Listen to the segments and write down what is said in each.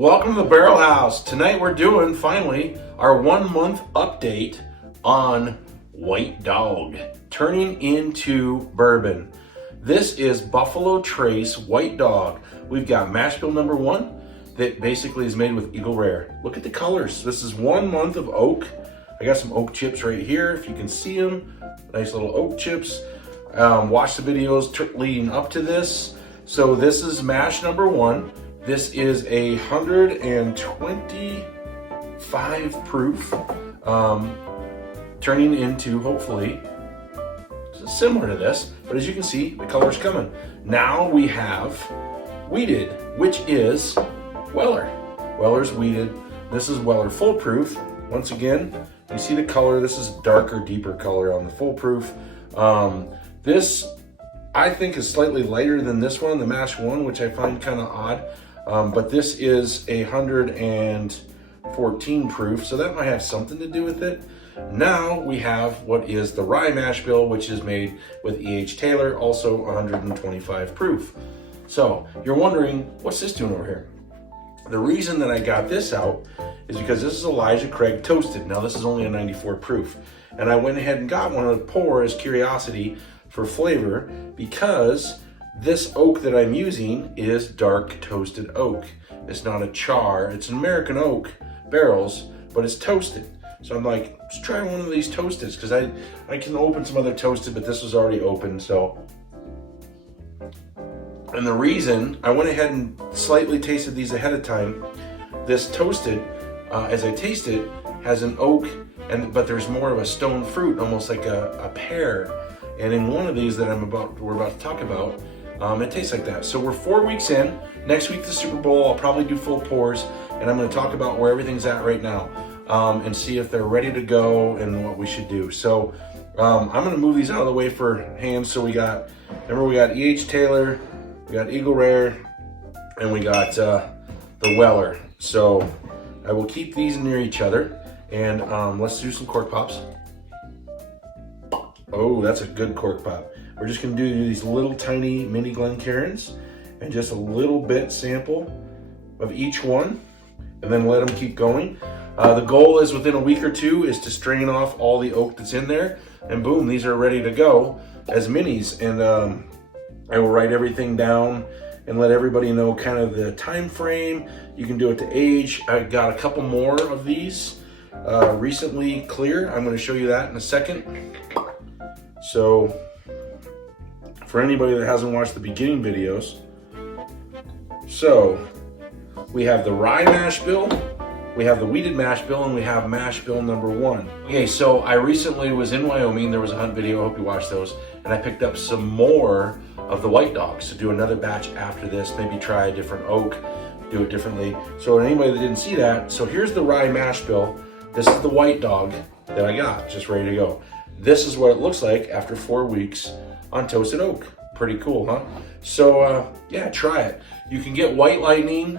Welcome to the Barrel House. Tonight we're doing, finally, our 1 month update on White Dog, turning into bourbon. This is Buffalo Trace White Dog. We've got mash bill number 1 that basically is made with Eagle Rare. Look at the colors. This is 1 month of oak. I got some oak chips right here, if you can see them. Nice little oak chips. Watch the videos leading up to this. So this is mash number 1. This is 125 proof, turning into, hopefully, similar to this, but as you can see, the color's coming. Now we have wheated, which is Weller. Weller's wheated. This is Weller full proof. Once again, you see the color. This is darker, deeper color on the full proof. This, I think, is slightly lighter than this one, the mash one, which I find kind of odd. But this is 114 proof, so that might have something to do with it. Now we have what is the rye mash bill, which is made with E.H. Taylor, also 125 proof. So you're wondering, what's this doing over here? The reason that I got this out is because this is Elijah Craig Toasted. Now this is only a 94 proof. And I went ahead and got one to pour as curiosity for flavor because this oak that I'm using is dark toasted oak. It's not a char. It's an American oak barrels, but it's toasted. So I'm like, let's try one of these toasted because I can open some other toasted, but this was already open. So, and the reason I went ahead and slightly tasted these ahead of time, this toasted, as I taste it, has an oak, but there's more of a stone fruit, almost like a pear. And in one of these that we're about to talk about, it tastes like that. So we're 4 weeks in. Next week, the Super Bowl, I'll probably do full pours, and I'm gonna talk about where everything's at right now, and see if they're ready to go and what we should do. So I'm gonna move these out of the way for hands. So remember we got E.H. Taylor, we got Eagle Rare, and we got the Weller. So I will keep these near each other, and let's do some cork pops. Oh, that's a good cork pop. We're just gonna do these little tiny mini Glencairns and just a little bit sample of each one and then let them keep going. The goal is within a week or two is to strain off all the oak that's in there, and boom, these are ready to go as minis. And I will write everything down and let everybody know kind of the time frame. You can do it to age. I got a couple more of these recently clear. I'm gonna show you that in a second. So for anybody that hasn't watched the beginning videos, so we have the rye mash bill, we have the wheated mash bill, and we have mash bill number 1. Okay, so I recently was in Wyoming. There was a hunt video, I hope you watched those, and I picked up some more of the White Dogs to do another batch after this, maybe try a different oak, do it differently. So anybody that didn't see that, so here's the rye mash bill. This is the White Dog that I got, just ready to go. This is what it looks like after 4 weeks on toasted oak. Pretty cool, huh? So yeah, try it. You can get White Lightning.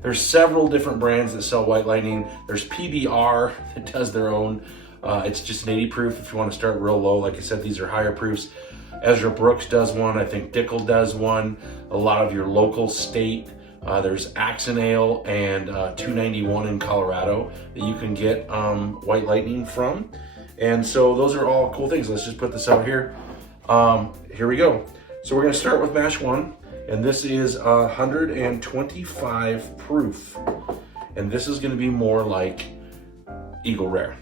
There's several different brands that sell White Lightning. There's PBR that does their own. It's just an 80 proof if you want to start real low. Like I said, these are higher proofs. Ezra Brooks does one. I think Dickel does one. A lot of your local state. There's Axon Ale and 291 in Colorado that you can get White Lightning from. And so those are all cool things. Let's just put this out here. Here we go. So we're gonna start with mash 1, and this is 125 proof. And this is gonna be more like Eagle Rare.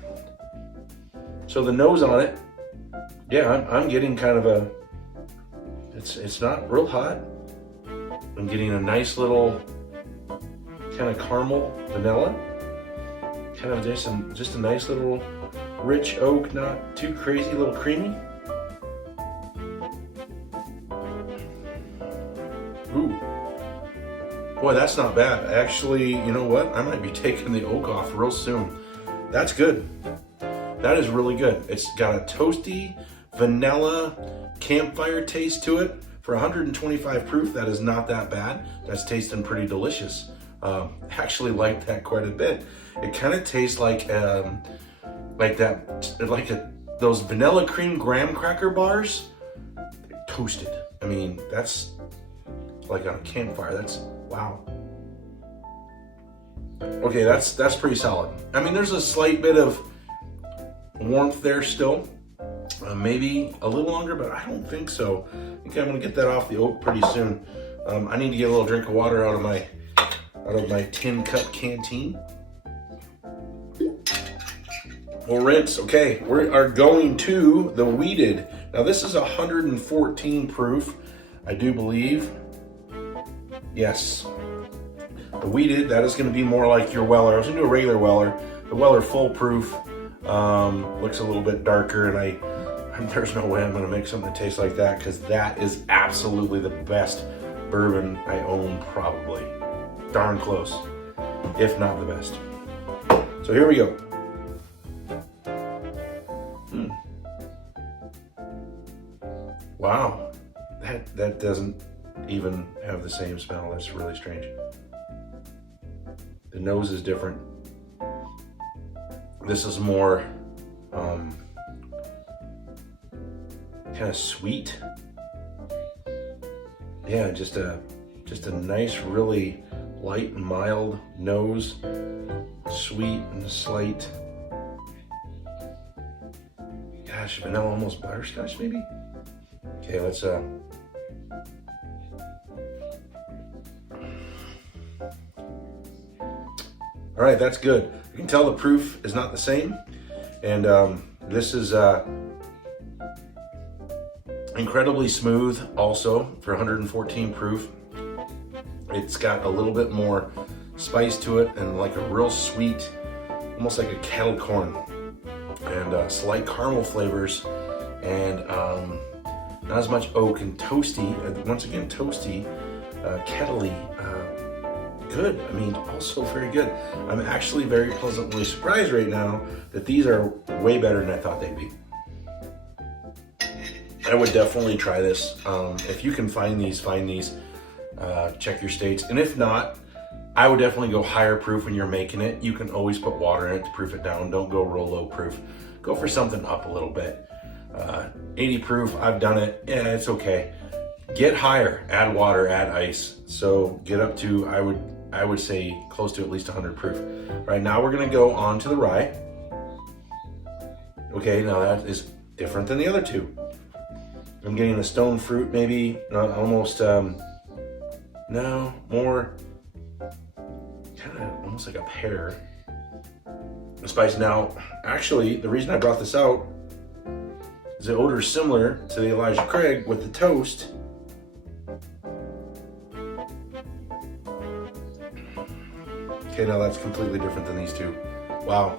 So the nose on it, yeah, I'm getting kind of a, it's not real hot. I'm getting a nice little kind of caramel vanilla. Kind of just a nice little rich oak, not too crazy, little creamy. Ooh, boy, that's not bad. Actually, you know what? I might be taking the oak off real soon. That's good. That is really good. It's got a toasty vanilla campfire taste to it. For 125 proof, that is not that bad. That's tasting pretty delicious. Actually like that quite a bit. It kind of tastes like those vanilla cream graham cracker bars, toasted. I mean, that's like on a campfire. That's wow. Okay, that's pretty solid. I mean, there's a slight bit of warmth there still. Maybe a little longer, but I don't think so. I think I'm gonna get that off the oak pretty soon. I need to get a little drink of water out of my tin cup canteen. We'll rinse. Okay, we are going to the wheated. Now this is 114 proof, I do believe. Yes. The wheated, that is going to be more like your Weller. I was going to do a regular Weller. The Weller full proof looks a little bit darker, and there's no way I'm going to make something that tastes like that, because that is absolutely the best bourbon I own, probably. Darn close, if not the best. So here we go. Wow, that doesn't even have the same smell. That's really strange. The nose is different. This is more kind of sweet. Yeah, just a nice, really light and mild nose, sweet and slight. Gosh, vanilla, almost butterscotch maybe. Okay, let's all right, that's good. You can tell the proof is not the same, and this is incredibly smooth also for 114 proof. It's got a little bit more spice to it and like a real sweet, almost like a kettle corn, and slight caramel flavors, and not as much oak, and toasty. Once again, toasty, kettly. Good. I mean, also very good. I'm actually very pleasantly surprised right now that these are way better than I thought they'd be. I would definitely try this. If you can find these. Check your states. And if not, I would definitely go higher proof when you're making it. You can always put water in it to proof it down. Don't go real low proof. Go for something up a little bit. 80 proof, I've done it. Yeah, it's okay. Get higher, add water, add ice. So get up to, I would say close to at least 100 proof. Right now we're gonna go on to the rye. Okay, now that is different than the other two. I'm getting a stone fruit, maybe, almost, no, more, kind of almost like a pear. The spice. Now, actually, the reason I brought this out is the odor is similar to the Elijah Craig with the toast. Okay, now that's completely different than these two. Wow,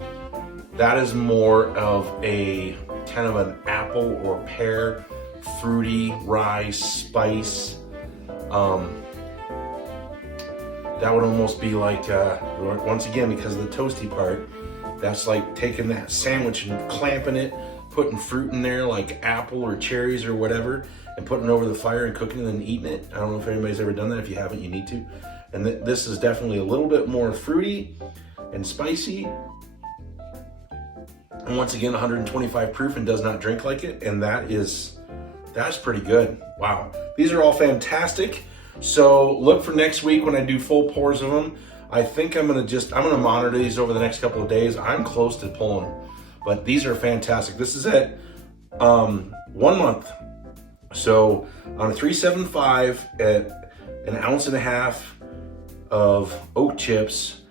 that is more of a kind of an apple or pear, fruity rye spice. That would almost be like, once again, because of the toasty part, that's like taking that sandwich and clamping it, putting fruit in there like apple or cherries or whatever, and putting it over the fire and cooking it and eating it. I don't know if anybody's ever done that. If you haven't, you need to. And this is definitely a little bit more fruity and spicy. And once again, 125 proof and does not drink like it. And that's pretty good. Wow. These are all fantastic. So look for next week when I do full pours of them. I think I'm gonna monitor these over the next couple of days. I'm close to pulling them, but these are fantastic. This is at 1 month. So on a 375 at 1.5 ounces of oak chips,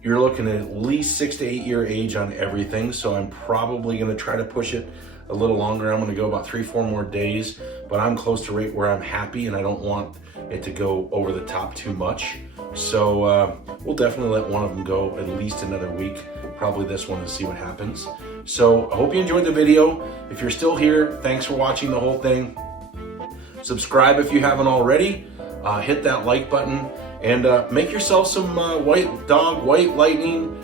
you're looking at least 6 to 8 year age on everything. So I'm probably gonna try to push it a little longer. I'm gonna go about 3-4 more days, but I'm close to rate where I'm happy, and I don't want it to go over the top too much. So we'll definitely let one of them go at least another week, probably this one, to see what happens. So I hope you enjoyed the video. If you're still here, thanks for watching the whole thing. Subscribe if you haven't already. Hit that like button, and make yourself some White Dog, White Lightning.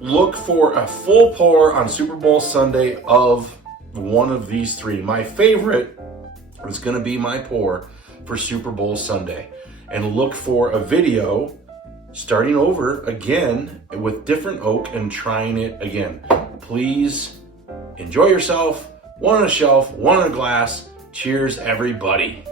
Look for a full pour on Super Bowl Sunday of one of these three. My favorite is going to be my pour for Super Bowl Sunday. And look for a video starting over again with different oak and trying it again. Please enjoy yourself. One on a shelf, one on a glass. Cheers, everybody.